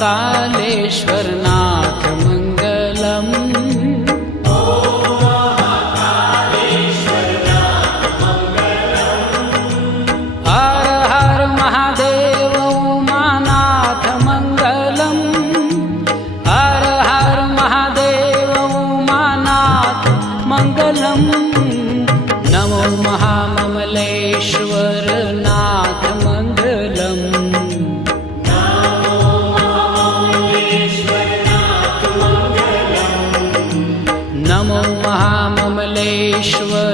महाकालेश्वरनाथ मङ्गलम्। हर हर महादेव उमानाथ मङ्गलम्। हर हर महादेव उमानाथ मङ्गलम्। नमो महाममलेश्वरनाथ मङ्गलम्। नमो महाममलेश्वर